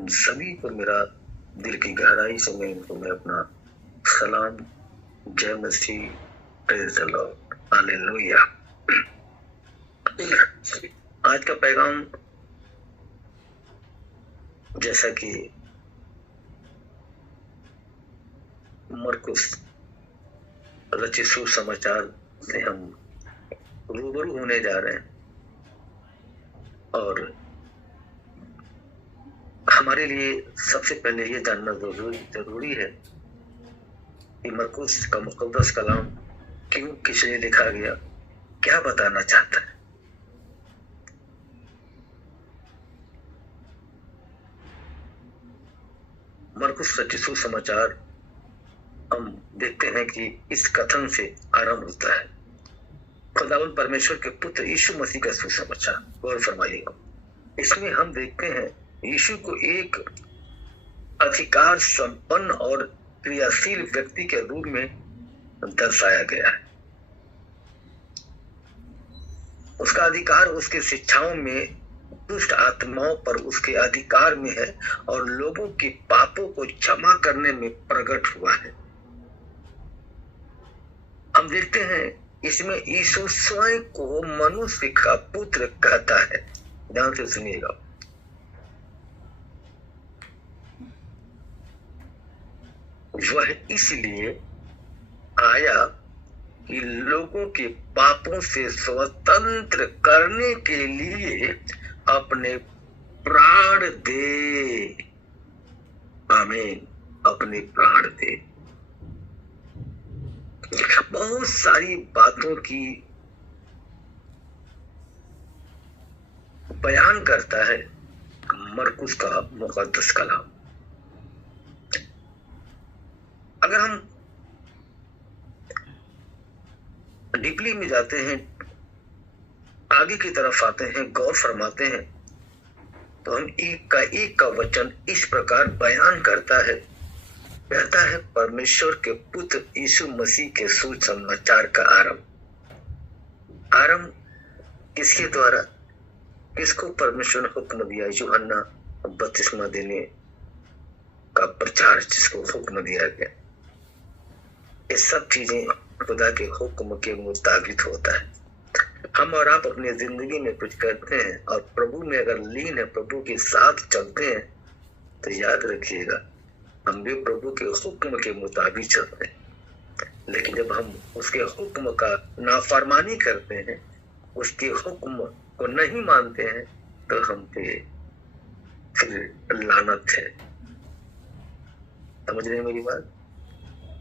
उन सभी को मेरा दिल की गहराई से मैं अपना सलाम, जय मसीह, प्रेज़ द लॉर्ड, हालेलुया। आज का पैगाम जैसा कि मरकुस रचित सुसमाचार से हम रूबरू होने जा रहे हैं और हमारे लिए सबसे पहले ये जानना जरूरी है कि मरकुस का मुकद्दस कलाम क्यों, किस लिए लिखा गया, क्या बताना चाहता है। मरकुस रचित सुसमाचार हम देखते हैं कि इस कथन से आरंभ होता है, खुदावंद परमेश्वर के पुत्र यीशु मसीह का सुसमाचार। गौर फरमाइएगा, इसमें हम देखते हैं यीशु को एक अधिकार संपन्न और क्रियाशील व्यक्ति के रूप में दर्शाया गया है। उसका अधिकार उसकी शिक्षाओं में दुष्ट आत्माओं पर उसके अधिकार में है और लोगों के पापों को क्षमा करने में प्रकट हुआ है। हम देखते हैं इसमें यीशु स्वयं को मनुष्य का पुत्र कहता है। ध्यान से सुनिएगा, वह इसलिए आया कि लोगों के पापों से स्वतंत्र करने के लिए अपने प्राण दे। आमीन, अपने प्राण दे। बहुत सारी बातों की बयान करता है मरकुस का मुकद्दस कलाम। अगर हम डीपली में जाते हैं, आगे की तरफ आते हैं, गौर फरमाते हैं, तो हम एक का वचन इस प्रकार बयान करता है, कहता है परमेश्वर के पुत्र यीशु मसीह के सुसमाचार का आरंभ किसके द्वारा, किसको परमेश्वर ने हुक्म दिया? यूहन्ना बपतिस्मा देने का प्रचार जिसको हुक्म दिया गया। ये सब चीजें खुदा के हुक्म के मुताबिक होता है। हम और आप अपनी जिंदगी में कुछ करते हैं और प्रभु में अगर लीन है, प्रभु के साथ चलते हैं, तो याद रखिएगा हम भी प्रभु के हुक्म के मुताबिक चलते हैं। लेकिन जब हम उसके हुक्म का नाफरमानी करते हैं, उसके हुक्म को नहीं मानते हैं, तो हम पे फिर लानत है। समझ रहे हैं मेरी बात?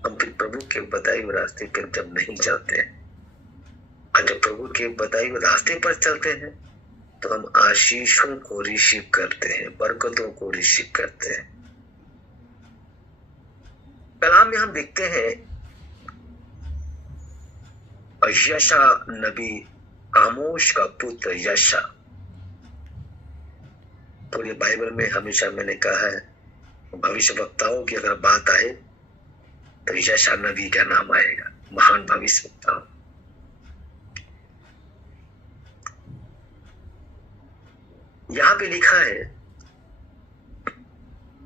हम फिर प्रभु के बताए हुए रास्ते पर जब नहीं चलते हैं, और जब प्रभु के बताए हुए रास्ते पर चलते हैं, तो हम आशीषों को रिसीव करते हैं, बरकतों को रिसीव करते हैं। कलाम में हम देखते हैं यशा नबी, आमोश का पुत्र यशा। पूरे बाइबल में हमेशा मैंने कहा है, भविष्यवक्ताओं की अगर बात आए तो यशा नबी का नाम आएगा, महान भविष्यवक्ता। यहां पे लिखा है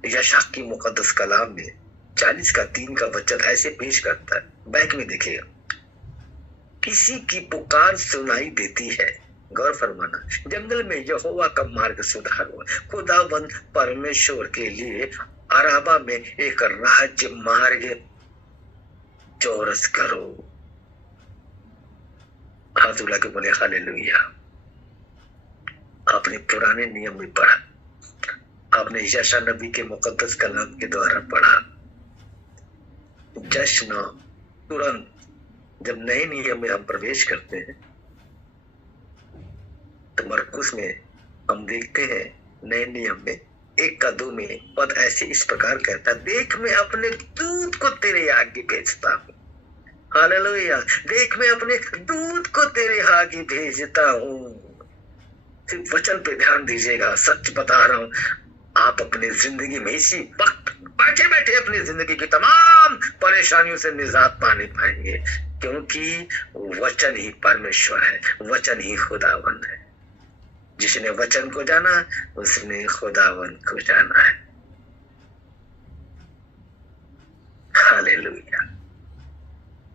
यशा की मुकद्दस कलाम में 40 का 3 का वचन ऐसे पेश करता है, बैक में देखिएगा, किसी की पुकार सुनाई देती है। गौर फरमाना, जंगल में यहोवा का मार्ग सुधारो, खुदावंद परमेश्वर के लिए अराबा में एक राज्य मार्ग चौरस करो। हाथ उठा के बोले हालेलुया। आपने पुराने नियम में पढ़ा, आपने यशा नबी के मुकद्दस कलाम के द्वारा पढ़ा। जश्न तुरंत जब नए नियम में हम प्रवेश करते हैं, तो मरकुस में हम देखते हैं नए नियम में 1 का 2 में पद ऐसे इस प्रकार कहता, देख मैं अपने दूत को तेरे आगे भेजता हूँ। हालेलुया, देख मैं अपने दूत को तेरे आगे भेजता हूँ। सिर्फ वचन पे ध्यान दीजिएगा, सच बता रहा हूं, आप अपनी जिंदगी में इसी वक्त बैठे बैठे अपनी जिंदगी की तमाम परेशानियों से निजात पाने पाएंगे, क्योंकि वचन ही परमेश्वर है, वचन ही खुदावन है। जिसने वचन को जाना उसने खुदावन को जाना है।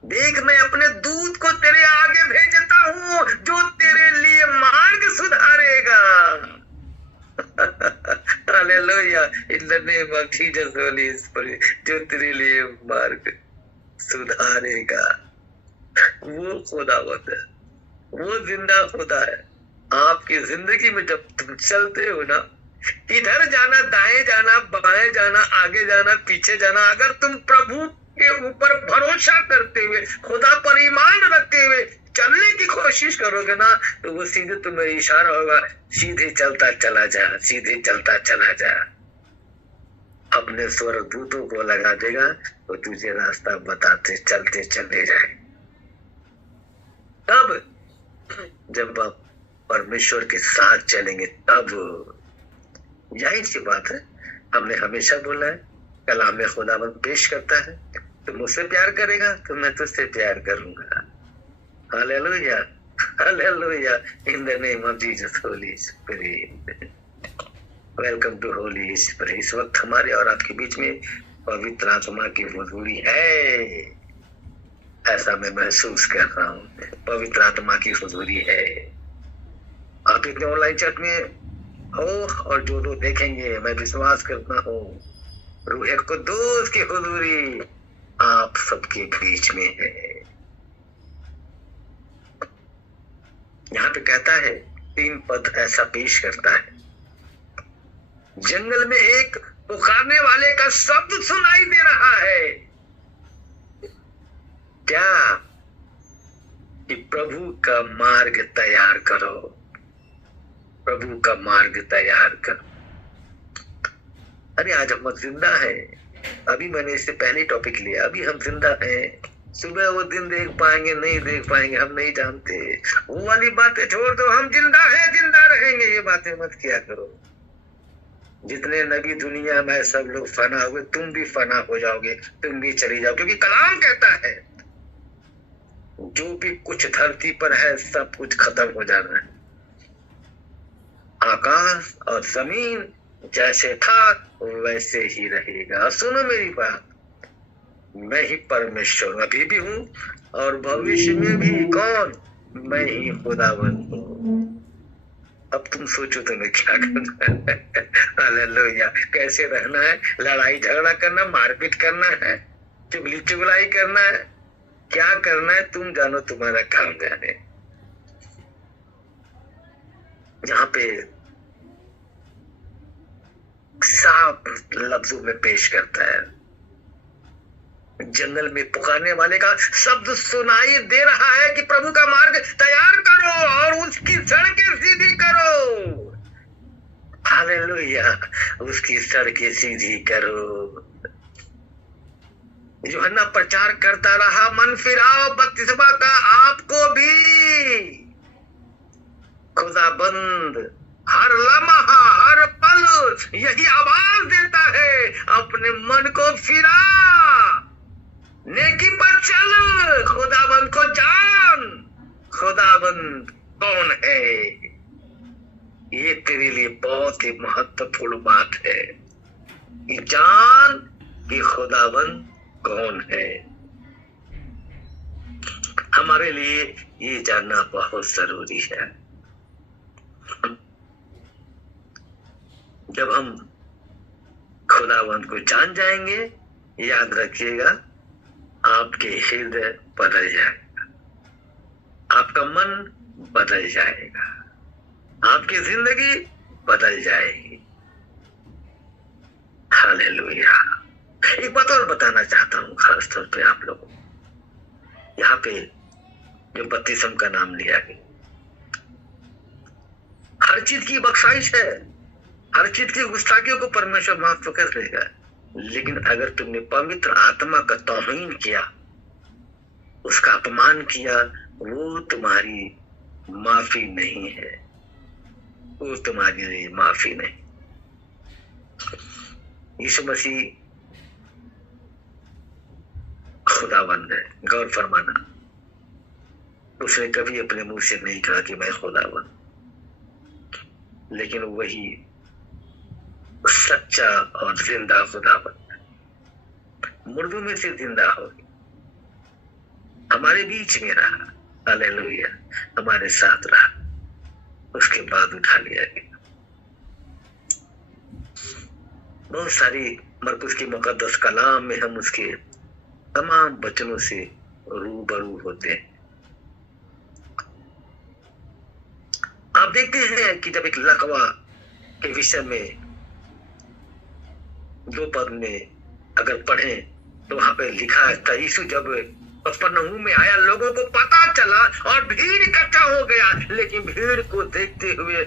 देख मैं अपने दूत को तेरे आगे भेजता हूं जो तेरे लिए मार्ग सुधारेगा। Hallelujah, in the name of Jesus Holy Spirit, जो तेरे लिए मार्ग सुधारेगा। वो खुदावंद है, वो जिंदा खुदा है। आपकी जिंदगी में जब तुम चलते हो ना, इधर जाना, दाएं जाना, बाएं जाना, आगे जाना, पीछे जाना, अगर तुम प्रभु के ऊपर भरोसा करते हुए, खुदा पर ईमान रखते हुए चलने की कोशिश करोगे ना, तो वो सीधे तुम्हें इशारा होगा, सीधे चलता चला जा, सीधे चलता चला जा। अपने स्वर्गदूतों को लगा देगा, वो तुझे रास्ता बताते चलते चले जाए। तब जब आप परमेश्वर के साथ चलेंगे, तब यही सी बात है। हमने हमेशा बोला है, कलाम में खुदावंद पेश करता है, तुम मुझसे प्यार करेगा तो मैं तुझसे प्यार करूंगा। Hallelujah, hallelujah, in the name of Jesus Holy Spirit, welcome to Holy Spirit. इस वक्त हमारे और आपके बीच में पवित्र आत्मा की हुजूरी है, ऐसा मैं महसूस कर रहा हूँ। पवित्र आत्मा की हुजूरी है। आप इतने ऑनलाइन चर्च में हो और जो लोग देखेंगे, मैं विश्वास करता हूँ रूह कुद्दूस की हुजूरी आप सबके बीच में है। यहाँ पे कहता है, 3 पद ऐसा पेश करता है, जंगल में एक पुकारने वाले का शब्द सुनाई दे रहा है। क्या? कि प्रभु का मार्ग तैयार करो, प्रभु का मार्ग तैयार करो। अरे आज हम जिंदा है, अभी मैंने इससे पहले टॉपिक लिया, अभी हम जिंदा हैं। सुबह वो दिन देख पाएंगे नहीं देख पाएंगे हम नहीं जानते, वो वाली बातें छोड़ दो। हम जिंदा हैं, जिंदा रहेंगे, ये बातें मत किया करो। जितने नबी दुनिया में सब लोग फना हुए, तुम भी फना हो जाओगे, तुम भी चली जाओ, क्योंकि कलाम कहता है जो भी कुछ धरती पर है सब कुछ खत्म हो जाना है। आकाश और जमीन जैसे था वैसे ही रहेगा। सुनो मेरी बात, मैं ही परमेश्वर अभी भी हूँ और भविष्य में भी। कौन? मैं ही खुदावंद हूँ। अब तुम सोचो तुम्हें क्या करना है। हालेलुया, कैसे रहना है? लड़ाई झगड़ा करना, मारपीट करना है, चुगली चुगलाई करना है, क्या करना है तुम जानो, तुम्हारा काम जाने। यहाँ पे साफ लफ्जों में पेश करता है, जंगल में पुकारने वाले का शब्द सुनाई दे रहा है कि प्रभु का मार्ग तैयार करो और उसकी सड़कें सीधी करो। हालेलुया, उसकी सड़कें सीधी करो। यूहन्ना प्रचार करता रहा, मन फिराओ बपतिस्मा का आपको भी। खुदाबंद हर लम्हा हर पल यही आवाज देता है, अपने मन को फिरा, नेकी पर चल, खुदाबंद को जान। खुदाबंद कौन है? ये तेरे लिए बहुत ही महत्वपूर्ण बात है कि जान कि खुदाबंद कौन है। हमारे लिए ये जानना बहुत जरूरी है। जब हम खुदावंत को जान जाएंगे, याद रखिएगा, आपके हृदय बदल जाएगा, आपका मन बदल जाएगा, आपकी जिंदगी बदल जाएगी। हालेलुया। एक बात और बताना चाहता हूँ खास तौर पे आप लोगों को। यहाँ पे जो बपतिस्मा का नाम लिया गया, हर चीज की बख्शाइश है, हर चीज की गुस्ताखियों को परमेश्वर माफ तो कर देगा, लेकिन अगर तुमने पवित्र आत्मा का तौहीन किया, उसका अपमान किया, वो तुम्हारी माफी नहीं है, वो तुम्हारी लिए माफी नहीं। यीशु मसीह खुदावंद है, गौर फरमाना। उसने कभी अपने मुंह से नहीं कहा कि मैं खुदावंद, लेकिन वही सच्चा और जिंदा खुदावंद मुर्दों में से जिंदा हो गया। हमारे बीच में रहा, हालेलुया, हमारे साथ रहा, उसके बाद उठा लिया गया। बहुत सारी मरकुस की मुकद्दस कलाम में हम उसके तमाम वचनों से रूबरू होते हैं। आप देखते हैं कि जब एक लकवा के विषय में 2 पद में अगर पढ़ें तो वहां पे लिखा है, यीशु जब कफरनहूम में आया, लोगों को पता चला और भीड़ इकट्ठा हो गया, लेकिन भीड़ को देखते हुए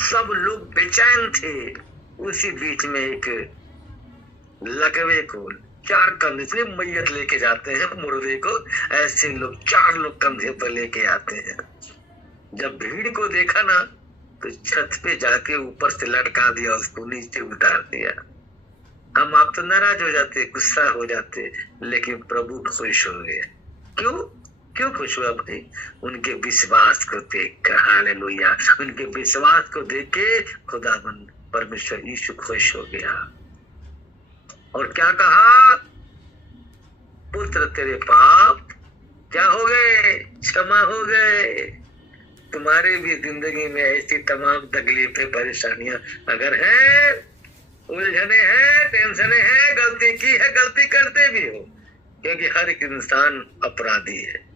सब लोग बेचैन थे। उसी बीच में एक लकवे को 4 कंधे से मैयत लेके जाते हैं, मुर्दे को, ऐसे लोग 4 लोग कंधे पर लेके आते हैं। जब भीड़ को देखा ना तो छत पे जाके ऊपर से लटका दिया, उसको नीचे उतार दिया। हम आप तो नाराज हो जाते, गुस्सा हो जाते, लेकिन प्रभु खुश हो गए। क्यों खुश हुआ भाई? उनके विश्वास को देख कर, हालेलुया, उनके विश्वास को देख के खुदाबंद परमेश्वर यीशु खुश हो गया। और क्या कहा? पुत्र तेरे पाप क्या हो गए? क्षमा हो गए। तुम्हारे भी जिंदगी में ऐसी तमाम तकलीफें, परेशानियां अगर हैं, उलझने हैं, टेंशने हैं, गलती की है, गलती करते भी हो, क्योंकि हर एक इंसान अपराधी है।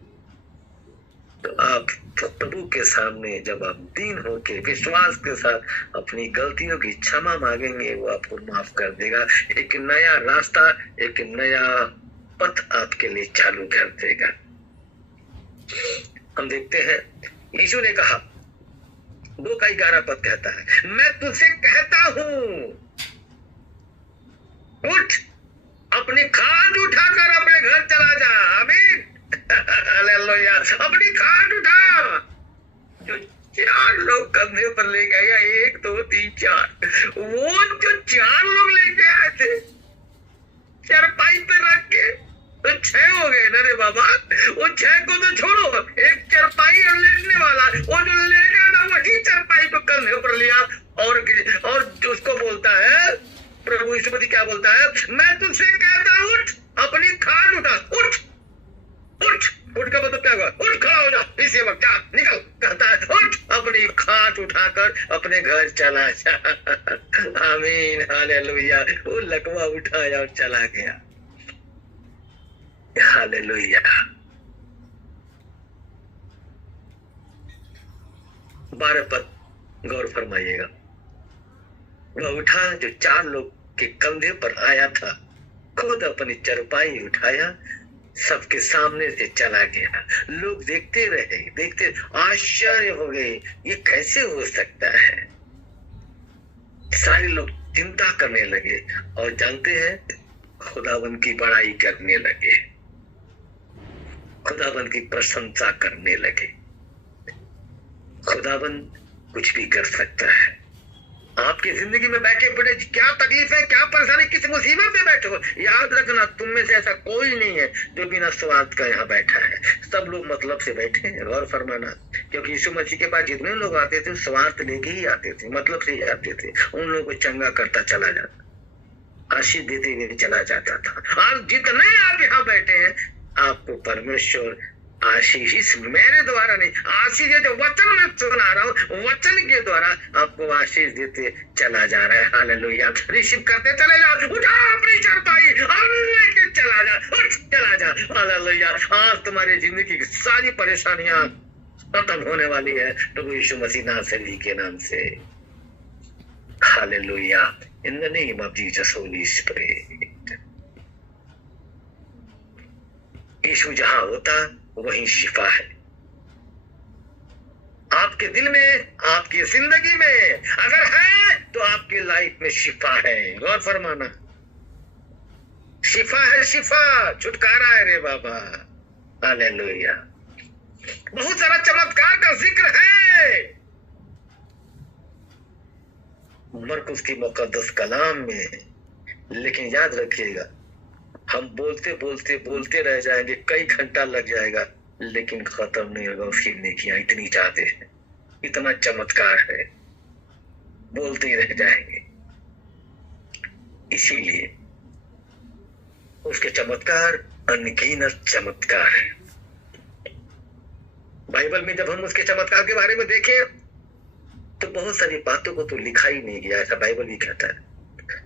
तो आप प्रभु के सामने जब आप दीन होके विश्वास के साथ अपनी गलतियों की क्षमा मांगेंगे, वो आपको माफ कर देगा। एक नया रास्ता, एक नया पथ आपके लिए चालू कर देगा। हम देखते हैं यीशु ने कहा, 2:11 पद कहता है, मैं तुझसे कहता हूं, उठ, अपनी खाट उठाकर अपने घर चला जा। आमीन, हालेलुया, अपनी खाट उठा। जो 4 लोग कंधे पर लेके आया, 1 2 3 4, वो जो 4 लोग लेके आए थे चारपाई पे रख के, तो 6 हो गए ना रे बाबा। वो 6 को तो छोड़ो, एक चारपाई और लेटने वाला, वो जो लेटा था वही चारपाई को कंधे पर लिया और उसको बोलता है, प्रभु यीशु क्या बोलता है, मैं तुझसे कहता हूं, उठ, अपनी खाट उठा। उठ का मतलब क्या हुआ? उठ, खड़ा हो जा, इसी वक्त जा, निकल। कहता है उठ, अपनी खाट उठाकर अपने घर चला जा। आमीन, हालेलुया। वो लकवा उठाया और चला गया। हालेलुया। 12 पद गौर फरमाइएगा। वह उठा जो 4 लोग के कंधे पर आया था, खुद अपनी चरपाई उठाया, सबके सामने से चला गया। लोग देखते रहे, देखते आश्चर्य हो गए, ये कैसे हो सकता है? सारे लोग चिंता करने लगे और जानते हैं, खुदावन की बड़ाई करने लगे, खुदावन की प्रशंसा करने लगे। खुदावन कुछ भी कर सकता है। आपकी जिंदगी में बैठे पड़े क्या तकलीफ है, क्या परेशानी, किस मुसीबत में बैठे हो, याद रखना, तुम में से ऐसा कोई नहीं है जो बिना स्वार्थ का यहाँ बैठा है। सब लोग मतलब से बैठे हैं, गौर फरमाना। क्योंकि यीशु मसीह के पास जितने लोग आते थे, स्वार्थ लेके ही आते थे, मतलब से ही आते थे। उन लोगों को चंगा करता चला जाता, आशीष देते हुए चला जाता था। और जितने आप यहाँ बैठे हैं, आपको परमेश्वर आशीष मेरे द्वारा नहीं, आशीष जो वचन में सुना रहा हूँ, वचन के द्वारा आपको आशीष देते चला जा रहा है। हालेलुया। रिसीव करते चले जाओ, उठा अपनी चारपाई और लेके चला जा, उठ चला जा। हालेलुया। आज तुम्हारी जिंदगी की सारी परेशानियां खत्म होने वाली है प्रभु यीशु मसीह नासरी के नाम से। Hallelujah. In the name of Jesus Holy Spirit. यीशु जहां होता वही शिफा है। आपके दिल में, आपकी जिंदगी में अगर है तो आपकी लाइफ में शिफा है। गौर फरमाना, शिफा है, शिफा, छुटकारा है रे बाबा। हालेलुया। बहुत सारा चमत्कार का जिक्र है मरकुस की मुकद्दस कलाम में, लेकिन याद रखिएगा, हम बोलते रह जाएंगे, कई घंटा लग जाएगा, लेकिन खत्म नहीं होगा उसकी नेकियां। इतनी ज्यादा है, इतना चमत्कार है, बोलते ही रह जाएंगे। इसीलिए उसके चमत्कार अनगिनत चमत्कार है। बाइबल में जब हम उसके चमत्कार के बारे में देखें तो बहुत सारी बातों को तो लिखा ही नहीं गया, ऐसा बाइबल भी कहता है।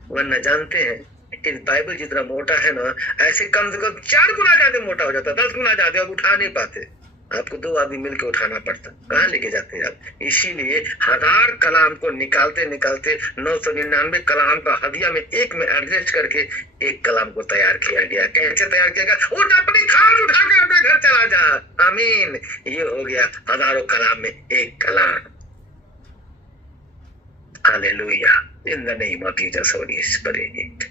वरना जानते हैं इस बाइबल जितना मोटा है ना, ऐसे कम से कम 4 गुना ज्यादा मोटा हो जाता, 10 गुना ज्यादा, अब उठा नहीं पाते। आपको 2 आदमी मिलकर उठाना पड़ता, कहाँ लेके जाते हैं आप। इसीलिए 1000 कलाम को निकालते निकालते 999 कलाम का हदिया में एक में एडजस्ट करके एक कलाम को तैयार किया गया। कैसे तैयार किया गया? उठ अपनी खाल उठा के अपने घर चला जा। आमीन। ये हो गया हजारों कलाम में एक कलाम। Hallelujah. In the name of Jesus Holy Spirit.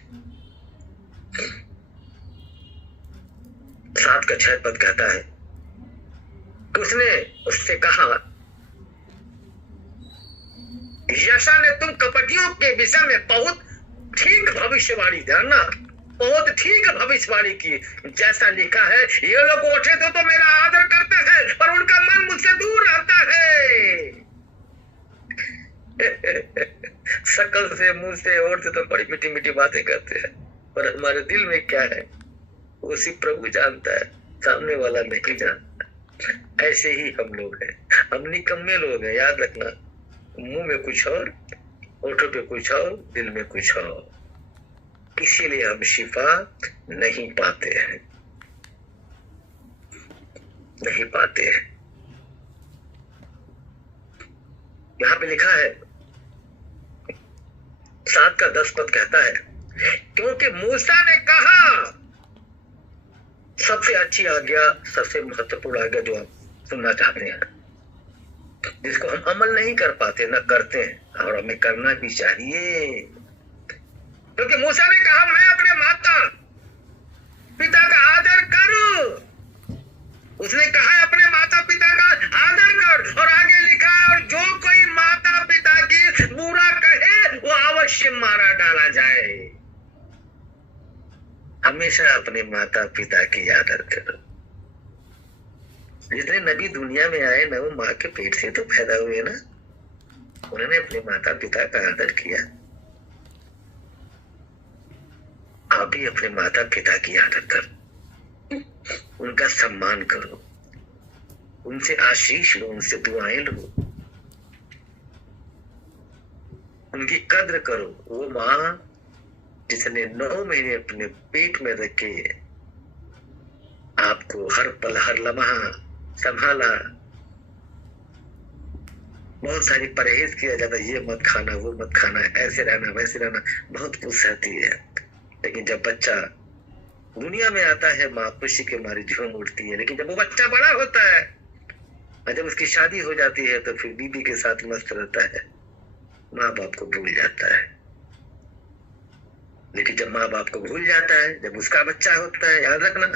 7 का 6 पद कहता है, उसने उससे कहा, यशा ने तुम कपटियों के विषय में बहुत ठीक भविष्यवाणी, जानना, बहुत ठीक भविष्यवाणी की। जैसा लिखा है, ये लोग उठे तो मेरा आदर करते हैं, पर उनका मन मुझसे दूर रहता है। शकल से, मुंह से, और से तो बड़ी मीठी मीठी बातें करते हैं, पर हमारे दिल में क्या है वो सिर्फ प्रभु जानता है, सामने वाला नहीं जानता। ऐसे ही हम लोग हैं, हम निकम्मे लोग हैं, याद रखना। मुंह में कुछ और, होठों पे कुछ और, दिल में कुछ और। इसीलिए हम शिफा नहीं पाते हैं, नहीं पाते हैं। यहाँ पे लिखा है 7 का 10 पद कहता है, क्योंकि मूसा ने कहा, सबसे अच्छी आज्ञा, सबसे महत्वपूर्ण आज्ञा जो आप सुनना चाहते हैं, जिसको हम अमल नहीं कर पाते, न करते हैं, और हमें करना भी चाहिए। क्योंकि मूसा ने कहा, मैं अपने माता पिता का आदर करूं। उसने कहा अपने माता पिता का आदर कर, और आगे लिखा, और जो कोई माता पिता की बुरा कहे वो अवश्य मारा डाला जाए। हमेशा अपने माता पिता की आदर करो। जितने नबी दुनिया में आए ना, वो माँ के पेट से तो पैदा हुए ना, उन्होंने अपने माता पिता का आदर किया। आप भी अपने माता पिता की आदर करो, उनका सम्मान करो, उनसे आशीष लो, उनसे दुआएं लो, उनकी कद्र करो। वो माँ जिसने 9 महीने अपने पेट में रखे आपको हर पल हर लम्हा संभाला, बहुत सारी परहेज किया जाता, ये मत खाना, वो मत खाना, ऐसे रहना, वैसे रहना, बहुत कुछ सहती है। लेकिन जब बच्चा दुनिया में आता है, माँ खुशी के मारी झूम उठती है। लेकिन जब वो बच्चा बड़ा होता है और जब उसकी शादी हो जाती है, तो फिर बीबी के साथ मस्त रहता है, माँ बाप को भूल जाता है। लेकिन जब माँ बाप को भूल जाता है, जब उसका बच्चा होता है, याद रखना,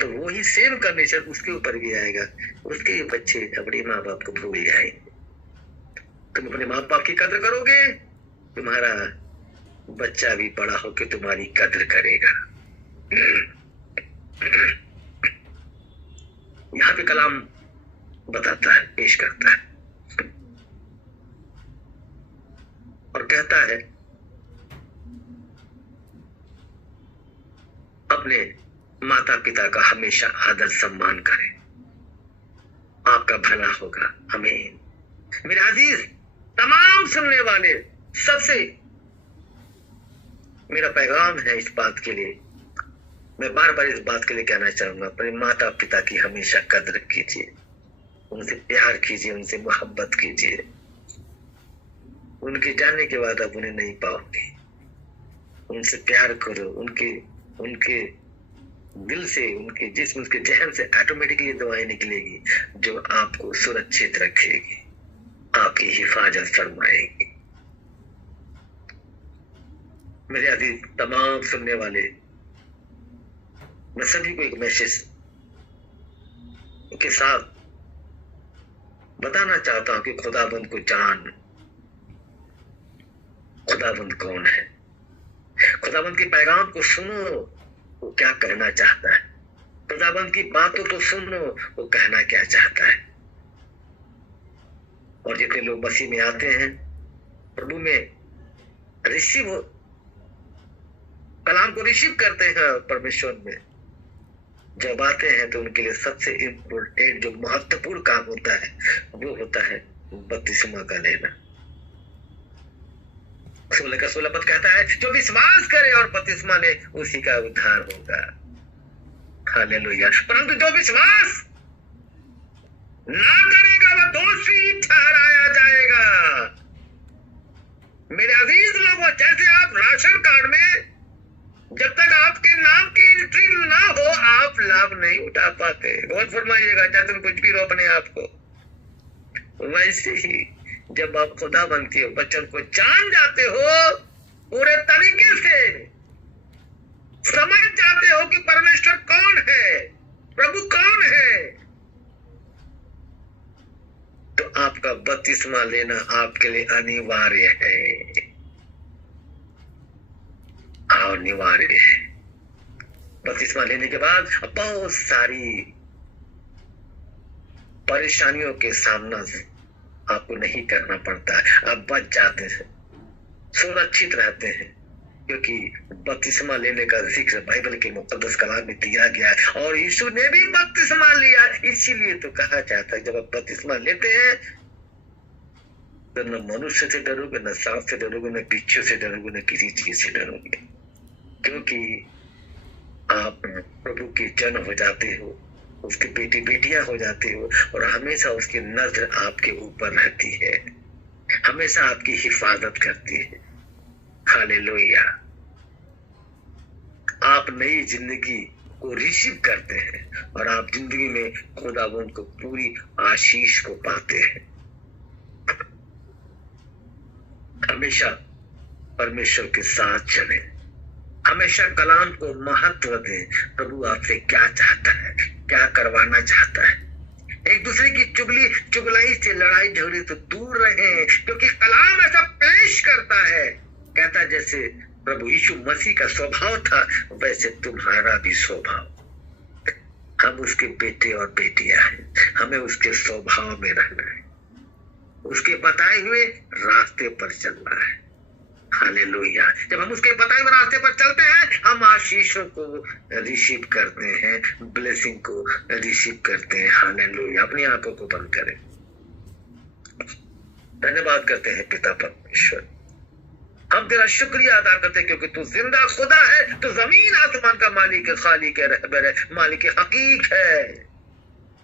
तो वो ही सेम कंडीशन उसके ऊपर भी आएगा। उसके ही बच्चे अपने माँ बाप को भूल जाएंगे। तुम अपने माँ बाप की कद्र करोगे, तुम्हारा बच्चा भी बड़ा होकर तुम्हारी कद्र करेगा। यहाँ पे कलाम बताता है, पेश करता है और कहता है, अपने माता पिता का हमेशा आदर सम्मान करें, आपका भला होगा। आमीन। मेरे अजीज तमाम सुनने वाले, सबसे मेरा पैगाम है इस बात के लिए, मैं बार बार इस बात के लिए कहना चाहूंगा, अपने माता पिता की हमेशा कद्र कीजिए, उनसे प्यार कीजिए, उनसे मोहब्बत कीजिए। उनके जाने के बाद आप उन्हें नहीं पाओगे। उनसे प्यार करो, उनके दिल से, उनके जिस्म, उनके जहन से ऑटोमेटिकली दुआएं निकलेगी जो आपको सुरक्षित रखेगी, आपकी हिफाजत फरमाएगी। मेरे अजीज तमाम सुनने वाले, मैं सभी को एक मैसेज के साथ बताना चाहता हूं कि खुदाबंद को जान। खुदाबंद कौन है? खुदाबंद के पैगाम को सुनो, वो क्या कहना चाहता है। खुदाबंद की बातों को सुनो, वो कहना क्या चाहता है। और जितने लोग मसीह में आते हैं, प्रभु में कलाम को रिसीव करते हैं परमेश्वर में, जब आते हैं तो उनके लिए सबसे इम्पोर्टेंट जो महत्वपूर्ण काम होता है वो होता है बपतिस्मा का लेना। 16 का 16 पद कहता है जो विश्वास करे और बपतिस्मा ले उसी का उद्धार होगा। हालेलुया। परंतु जो विश्वास ना करेगा वह दोषी ठहराया जाएगा। मेरे अजीज लोगों, जैसे आप राशन कार्ड में जब तक आपके नाम की एंट्री ना हो आप लाभ नहीं उठा पाते, गौर फरमाइएगा, चाहे तुम कुछ भी रो अपने आप को। वैसे ही जब आप खुदावंद के वचन को जान जाते हो, पूरे तरीके से समझ जाते हो कि परमेश्वर कौन है, प्रभु कौन है, तो आपका बपतिस्मा लेना आपके लिए अनिवार्य है, अनिवार्य है। बपतिस्मा लेने के बाद बहुत सारी परेशानियों के सामना आपको नहीं करना पड़ता है, आप बच जाते हैं, सुरक्षित रहते हैं, क्योंकि बपतिस्मा लेने का जिक्र बाइबल के मुकद्दस कलाम में दिया गया है। और यीशु ने भी बपतिस्मा लिया, इसीलिए तो कहा जाता है जब आप बपतिस्मा लेते हैं तो न मनुष्य से डरोगे, न सांप से डरोगे, न बिच्छू से डरोगे, न किसी चीज से डरोगे, क्योंकि आप प्रभु के जन हो जाते हो, उसके बेटी बेटियां हो जाते हो, और हमेशा उसकी नजर आपके ऊपर रहती है, हमेशा आपकी हिफाजत करती है। हालेलुया। आप नई जिंदगी को रिसीव करते हैं और आप जिंदगी में खुदावंद को पूरी आशीष को पाते हैं। हमेशा परमेश्वर के साथ चले, हमेशा कलाम को महत्व दें। प्रभु आपसे क्या चाहता है, क्या करवाना चाहता है। एक दूसरे की चुगलाई से, लड़ाई झगड़े से दूर रहें, क्योंकि कलाम ऐसा पेश करता है, कहता जैसे प्रभु यीशु मसीह का स्वभाव था वैसे तुम्हारा भी स्वभाव। हम उसके बेटे और बेटियां हैं, हमें उसके स्वभाव में रहना है, उसके बताए हुए रास्ते पर चलना है। हालेलुया। जब हम उसके बताए हुए रास्ते पर चलते हैं, हम आशीषों को रिसीव करते हैं, ब्लेसिंग को रिसीव करते हैं। हालेलुया। अपनी आंखों को बंद करें, धन्यवाद करते हैं पिता परमेश्वर, हम तेरा शुक्रिया अदा करते हैं क्योंकि तू जिंदा खुदा है, तू जमीन आसमान का मालिक है, खालिक है, रहबर है, मालिक हकीक है।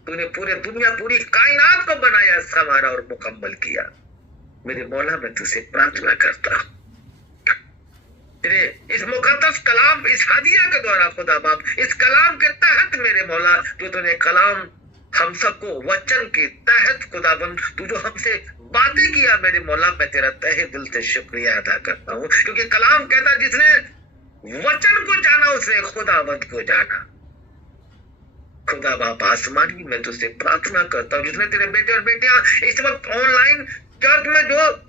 तूने पूरे दुनिया, पूरी कायनात को बनाया, संवारा और मुकम्मल किया। मेरे मौला, मैं तुझसे प्रार्थना करता हूं तेरे इस मुकद्दस कलाम, इस हदिया के द्वारा खुदा बाप, इस कलाम के तहत मेरे मौला, जो तूने कलाम हम सबको वचन के तहत खुदाबंद तू जो हमसे बातें किया, मेरे मौला, मैं तेरा तहे दिल से शुक्रिया अदा करता हूँ, क्योंकि कलाम कहता जिसने वचन को जाना उसने खुदाबंद को जाना। खुदा बाप आसमानी, मैं तुझसे प्रार्थना करता हूँ जिसने तेरे बेटे और बेटियां इस वक्त ऑनलाइन चर्च में जो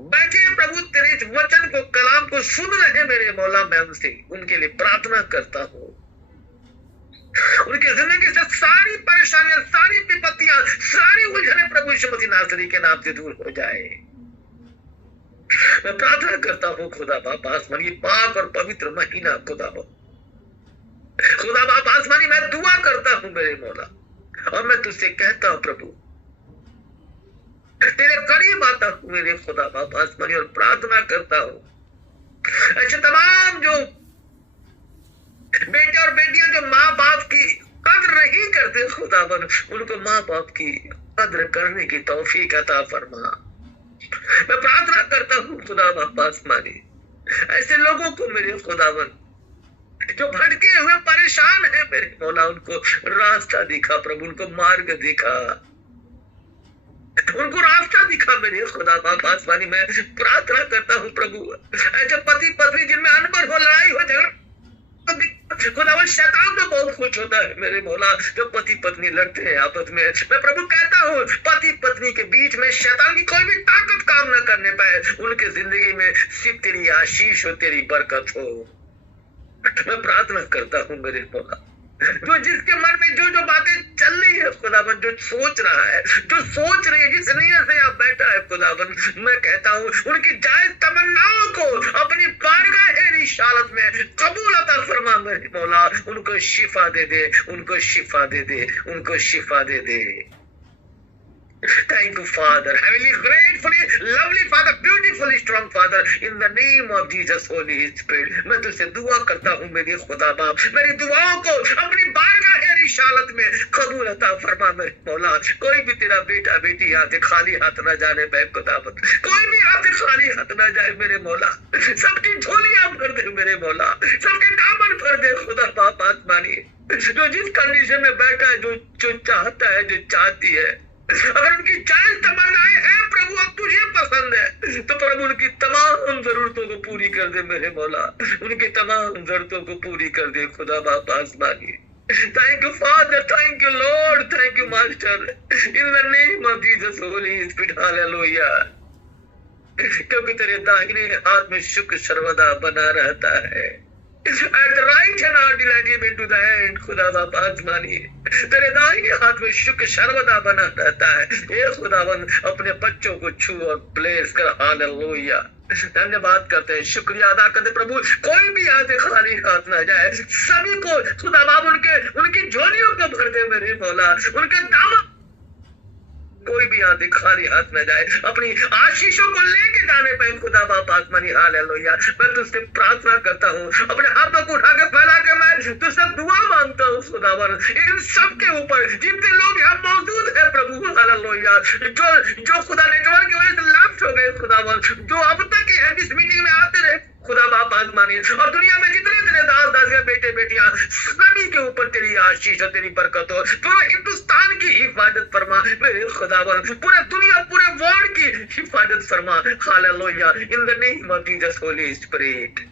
बैठे हैं प्रभु, तेरे इस वचन को, कलाम को सुन रहे, मेरे मौला, मैं उनसे उनके लिए प्रार्थना करता हूँ, उनकी जिंदगी से सारी परेशानियां, सारी विपत्तियां, सारी उलझने प्रभु यीशु मसीह नासरी के नाम से दूर हो जाए। मैं प्रार्थना करता हूँ खुदा बाप आसमानी, पाक और पवित्र महीना खुदा बाप आसमानी, मैं दुआ करता हूँ मेरे मौला, और मैं तुझसे कहता हूँ प्रभु, तेरे करीब आता हूँ मेरे खुदा बाप आसमानी, और प्रार्थना करता हूँ ऐसे तमाम जो बेटे और बेटियां जो माँ बाप की कद्र नहीं करते, खुदावन उनको माँ बाप की कद्र करने की तौफीक अता फरमा। मैं प्रार्थना करता हूँ खुदा बाप आसमानी, ऐसे लोगों को मेरे खुदावन जो भटके हुए परेशान है मेरे मौला, उनको रास्ता दिखा प्रभु, उनको मार्ग दिखा, उनको रास्ता दिखा मेरे खुदा बाप आसमानी। मैं प्रार्थना करता हूँ प्रभु, ऐसे पति पत्नी जिनमें अनबन हो, लड़ाई हो, झगड़ा, खुदावन शैतान तो बहुत खुश होता है मेरे मौला जब पति पत्नी लड़ते हैं आपस में। मैं प्रभु कहता हूँ पति पत्नी के बीच में शैतान की कोई भी ताकत काम न करने पाए, उनके जिंदगी में सिर्फ तेरी आशीष हो, तेरी बरकत हो। मैं प्रार्थना करता हूँ मेरे मौला, जो जिसके मन में जो जो बातें चल रही है खुदावन, जो सोच रहा है, जो सोच रही है, जिस नीयत से यहाँ बैठा है खुदावन, मैं कहता हूँ उनकी जायज तमन्नाओं को अपनी बारगाह रिसालत में कबूल अता फरमा मेरे मौला। उनको शिफा दे दे, उनको शिफा दे दे, उनको शिफा दे दे। Thank you, Father. Heavenly, gratefully, lovely Father, beautifully strong Father, in the name of Jesus, Holy Spirit. मैं तुझसे दुआ करता हूँ मेरे खुदा बाप, मेरी दुआओं को अपनी बारगाह रिसालत में कबूल अता फरमा मेरे मौला। कोई भी तेरा बेटा बेटी यहाँ से खाली हाथ न जाने पाए खुदावंद, कोई भी यहाँ से खाली हाथ न जाए मेरे मौला। सबकी झोलियां भर दे मेरे मौला, सबके दामन भर दे खुदा बाप आसमानी। जो जिस कंडीशन में बैठा है, जो चाहता है, जो चाहती है, अगर उनकी जायज तमन्नाएं हैं प्रभु, अब तुझे पसंद है तो प्रभु उनकी तमाम जरूरतों को पूरी कर दे मेरे मौला, उनकी तमाम जरूरतों को पूरी कर दे खुदा बाप आसमानी। Thank you, Father. Thank you, Lord. Thank you, Master. In the name of Jesus, Holy Spirit. Hallelujah. क्योंकि तेरे दाहिने हाथ में शुक्र सर्वदा बना रहता है। At the right hand are delighted into the end, खुदा बाप आसमानी। तेरे दाहिने हाथ में शुक्र सर्वदा बना रहता है। ये खुदावन अपने बच्चों को छू और ब्लेस कर। हालेलुया। धन्यवाद करते हैं, शुक्रिया अदा करते प्रभु। कोई भी यहाँ से खाली हाथ ना जाए, सभी को खुदा बाप उनकी झोलियों को भर दे मेरे मौला, उनके दामन कोई भी यहाँ से खाली हाथ न जाए, अपनी आशीषों को लेके जाने पे खुदा बाप आसमानी। हालेलुया। मैं तुझसे प्रार्थना करता हूँ, अपने हाथों को उठा के फैला के मैं तुझसे दुआ मांगता हूँ खुदावन, इन सब के ऊपर जितने लोग यहाँ मौजूद है प्रभु। हालेलुया। जो खुदा नेटवर्क की वजह से लैप्स हो गए खुदावन, जो अब तक है इस मीटिंग में आते रहे खुदा बाप आसमानी, और दुनिया में जितने तेरे दास दासियां बेटे बेटियां, सभी के ऊपर तेरी आशीष और तेरी बरकत हो। पूरे हिंदुस्तान की हिफाजत फरमा मेरे खुदावन, पूरे दुनिया पूरे वर्ल्ड की हिफाजत फरमा। Hallelujah. In the name of Jesus Holy spirit.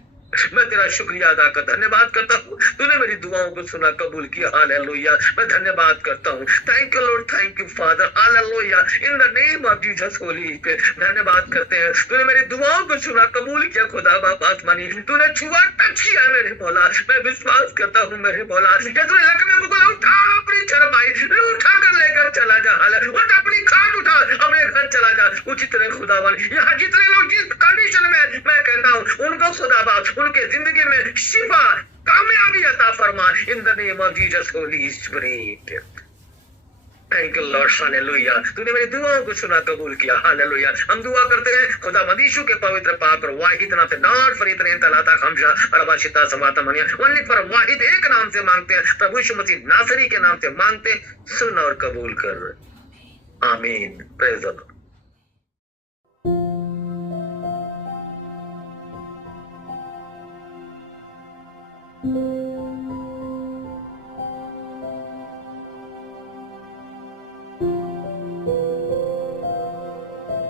मैं तेरा शुक्रिया अदा कर धन्यवाद करता हूँ, तूने मेरी दुआओं को सुना कबूल किया। हालेलुया। मैं धन्यवाद करता हूँ। Thank you Lord, thank you father. Hallelujah. In the name of Jesus Holy spirit. धन्यवाद करते हैं, तूने मेरी दुआओं को सुना कबूल किया खुदा बाप आसमानी। तूने छुआ टच किया मेरे मौला। मैं विश्वास करता हूँ मेरे मौला, तूने लकवे को बोला उठा अपनी चरपाई उठा कर लेकर चला जा। उठ अपनी खाट उठा अपने घर चला जा। उचित रहे खुदावन। यहाँ जितने लोग जिस कंडीशन में मैं कहता हूँ उनको खुदा बाप उनके जिंदगी में शिफा कामयाबी अता फरमा। इन the name of Jesus Holy spirit. Thank you Lord. Hallelujah. तूने मेरी दुआओं को सुना कबूल किया। हालेलुया। हम दुआ करते हैं खुदा मदीशु के पवित्र पाक और वाहिद नाम से, नॉट फॉर इतने तलाता खमशा अरबाशिता समाता मनिया, ओनली फॉर वाहिद एक नाम से मांगते हैं, प्रभु यीशु मसीह नासरी के नाम से मांगते, सुन और कबूल कर। आमीन। Praise the Lord.